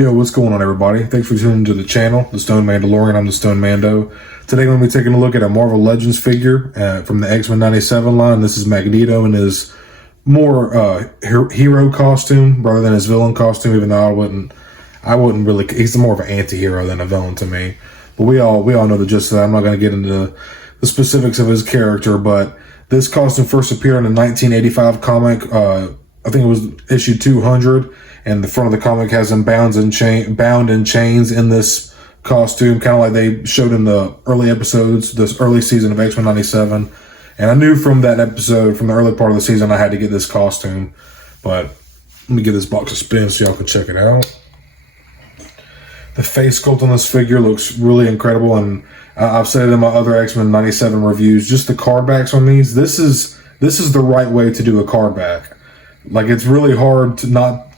Yo, what's going on, everybody? Thanks for tuning to the channel, The Stone Mandalorian. I'm The Stone Mando. Today, we're going to be taking a look at a Marvel Legends figure from the X-Men 97 line. This is Magneto in his more hero costume rather than his villain costume, even though I wouldn't really, he's more of an anti-hero than a villain to me. But we all know the gist of that. I'm not going to get into the specifics of his character, but this costume first appeared in the 1985 comic. I think it was issue 200. And the front of the comic has him bound in chains in this costume, kind of like they showed in the early episodes, this early season of X-Men 97. And I knew from that episode, from the early part of the season, I had to get this costume. But let me give this box a spin so y'all can check it out. The face sculpt on this figure looks really incredible, and I've said it in my other X-Men 97 reviews, just the card backs on these, this is the right way to do a card back. Like, it's really hard to not...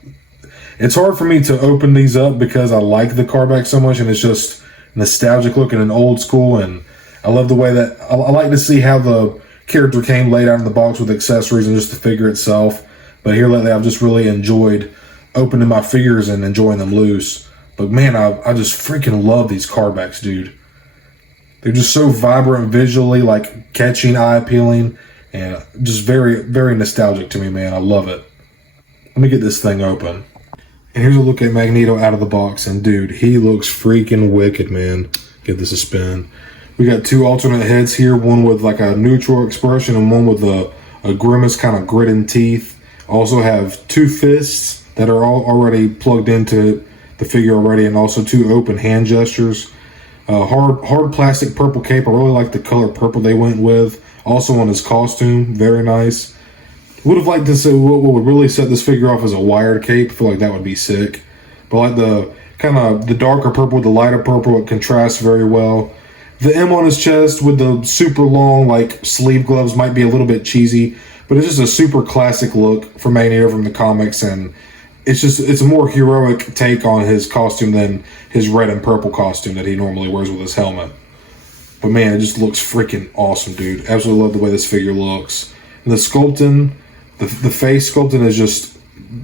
It's hard for me to open these up because I like the card back so much, and it's just nostalgic looking and old school, and I love the way that I like to see how the character came laid out in the box with accessories and just the figure itself. But here lately, I've just really enjoyed opening my figures and enjoying them loose. But man, I just freaking love these card backs, dude. They're just so vibrant visually, like catching, eye appealing, and just very, very nostalgic to me, man. I love it. Let me get this thing open. And here's a look at Magneto out of the box, and dude, he looks freaking wicked, man. Give this a spin. We got two alternate heads here, one with like a neutral expression and one with a grimace, kind of gritting teeth. Also have two fists that are all already plugged into the figure already, and also two open hand gestures. Hard plastic purple cape. I really like the color purple they went with. Also on his costume, very nice. Would have liked to see what would really set this figure off as a wired cape. I feel like that would be sick. But like the kind of the darker purple with the lighter purple, it contrasts very well. The M on his chest with the super long like sleeve gloves might be a little bit cheesy, but it's just a super classic look for Magneto from the comics, and it's a more heroic take on his costume than his red and purple costume that he normally wears with his helmet. But man, it just looks freaking awesome, dude. Absolutely love the way this figure looks. And the sculpting, the face sculpting is just,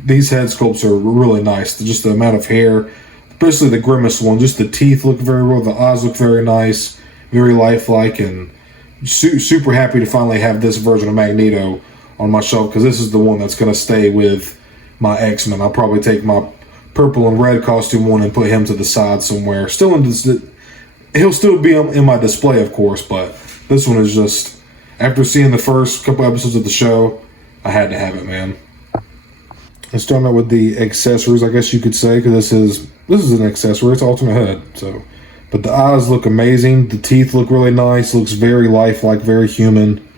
these head sculpts are really nice. Just the amount of hair, especially the grimace one, just the teeth look very well, the eyes look very nice, very lifelike, and super happy to finally have this version of Magneto on my shelf, because this is the one that's going to stay with my X-Men. I'll probably take my purple and red costume one and put him to the side somewhere. He'll still be in my display, of course, but this one is just, after seeing the first couple episodes of the show, I had to have it, man. Let's start out with the accessories, I guess you could say, because this is an accessory. It's alternate head. So, but the eyes look amazing. The teeth look really nice. Looks very lifelike, very human.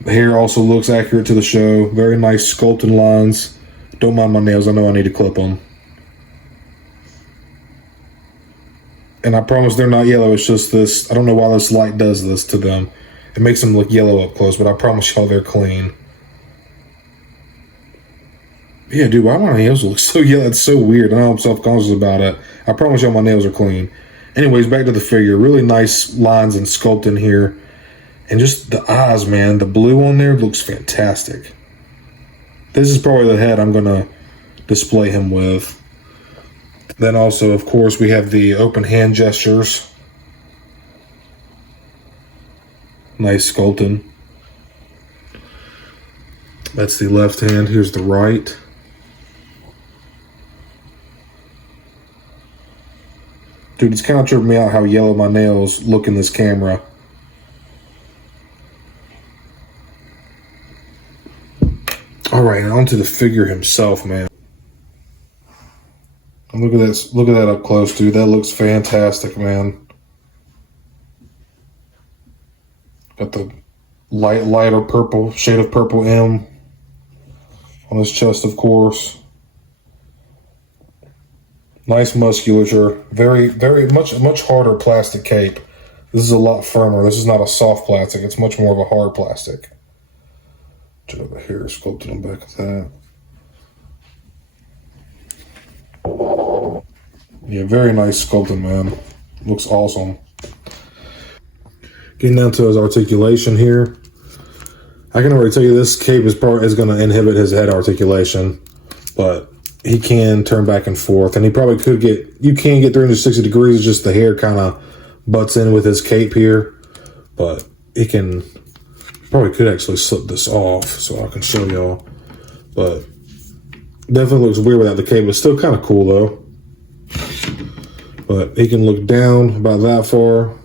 The hair also looks accurate to the show. Very nice sculpting lines. Don't mind my nails. I know I need to clip them. And I promise they're not yellow. It's just this. I don't know why this light does this to them. It makes them look yellow up close, but I promise y'all they're clean. Yeah, dude, why my nails look so yellow? It's so weird. I know I'm self-conscious about it. I promise y'all my nails are clean. Anyways, back to the figure. Really nice lines and sculpting here. And just the eyes, man. The blue on there looks fantastic. This is probably the head I'm going to display him with. Then also, of course, we have the open hand gestures. Nice sculpting. That's the left hand. Here's the right. Dude, it's kind of tripping me out how yellow my nails look in this camera. All right, on to the figure himself, man. Look at this. Look at that up close, dude. That looks fantastic, man. Got the lighter purple, shade of purple M on his chest, of course. Nice musculature. Very, very much harder plastic cape. This is a lot firmer. This is not a soft plastic. It's much more of a hard plastic. Check out the hair sculpted on the back of that. Yeah, very nice sculpting, man. Looks awesome. Getting down to his articulation here. I can already tell you this cape is going to inhibit his head articulation, but he can turn back and forth, and he probably could get, you can get 360 degrees, it's just the hair kind of butts in with his cape here, but he can, probably could actually slip this off so I can show y'all, but definitely looks weird without the cape. It's still kind of cool though, but he can look down about that far,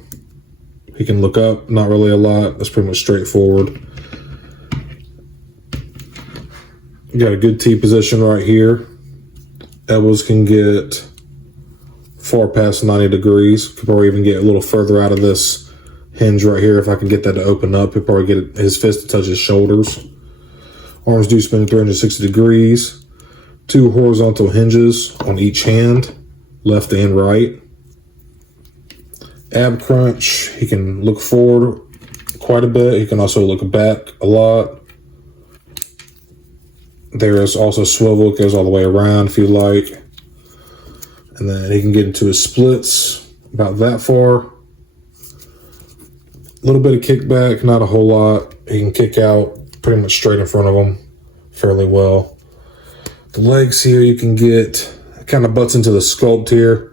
he can look up, not really a lot, that's pretty much straightforward. You got a good T position right here. Elbows can get far past 90 degrees. Could probably even get a little further out of this hinge right here. If I can get that to open up, he'll probably get his fist to touch his shoulders. Arms do spin 360 degrees. 2 horizontal hinges on each hand, left and right. Ab crunch, he can look forward quite a bit. He can also look back a lot. There is also swivel, it goes all the way around if you like. And then he can get into his splits about that far. A little bit of kickback, not a whole lot. He can kick out pretty much straight in front of him fairly well. The legs here you can get, it kind of butts into the sculpt here.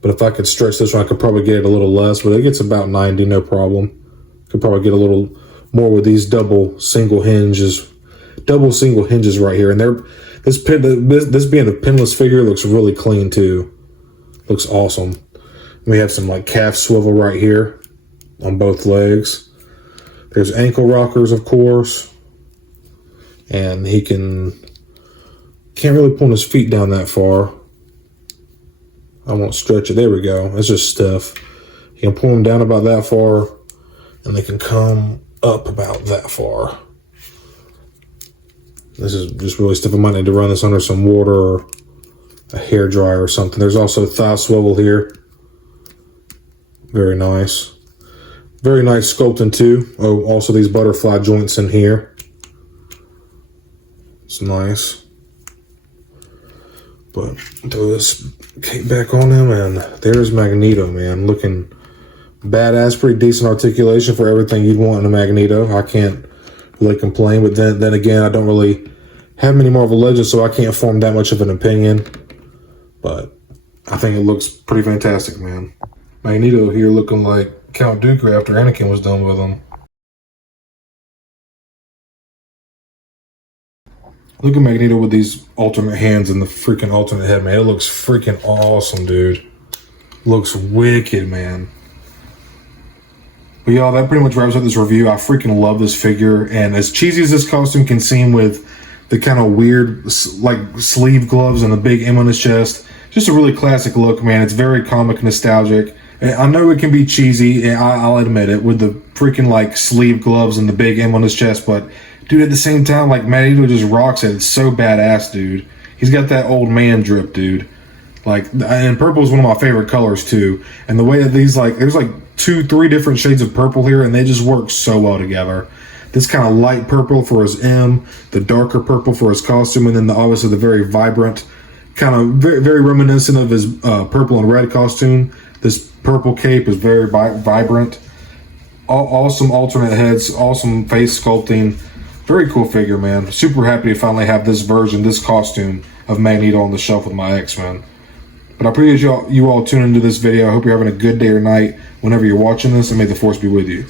But if I could stretch this one, I could probably get it a little less, but it gets about 90, no problem. Could probably get a little more with these double single hinges right here, and this being a pinless figure looks really clean too. Looks awesome. We have some like calf swivel right here on both legs. There's ankle rockers, of course, and he can't really point his feet down that far. I won't stretch it. There we go. It's just stiff. You can pull them down about that far, and they can come up about that far. This is just really stiff. I might need to run this under some water or a hair dryer or something. There's also thigh swivel here. Very nice. Very nice sculpting too. Oh, also these butterfly joints in here. It's nice. But throw this cape back on him, and there's Magneto, man. Looking badass, pretty decent articulation for everything you'd want in a Magneto. I can't really complain, but then again, I don't really have many Marvel Legends, so I can't form that much of an opinion. But I think it looks pretty fantastic, man. Magneto here looking like Count Dooku after Anakin was done with him. Look at Magneto with these alternate hands and the freaking alternate head, man. It looks freaking awesome, dude. Looks wicked, man. But y'all, that pretty much wraps up this review. I freaking love this figure, and as cheesy as this costume can seem with the kind of weird like sleeve gloves and the big M on his chest, just a really classic look, man. It's very comic nostalgic. I know it can be cheesy, and I'll admit it, with the freaking like sleeve gloves and the big M on his chest, but dude, at the same time, like, Magneto just rocks it. It's so badass, dude. He's got that old man drip, dude. Like, and purple is one of my favorite colors too. And the way that these, like, there's like 2-3 different shades of purple here, and they just work so well together. This kind of light purple for his M, the darker purple for his costume, and then obviously the very vibrant, kind of very, very reminiscent of his purple and red costume. This purple cape is very vibrant. Awesome alternate heads, awesome face sculpting. Very cool figure, man. Super happy to finally have this version, this costume of Magneto on the shelf with my X-Men. But I appreciate you all tuning into this video. I hope you're having a good day or night whenever you're watching this, and may the Force be with you.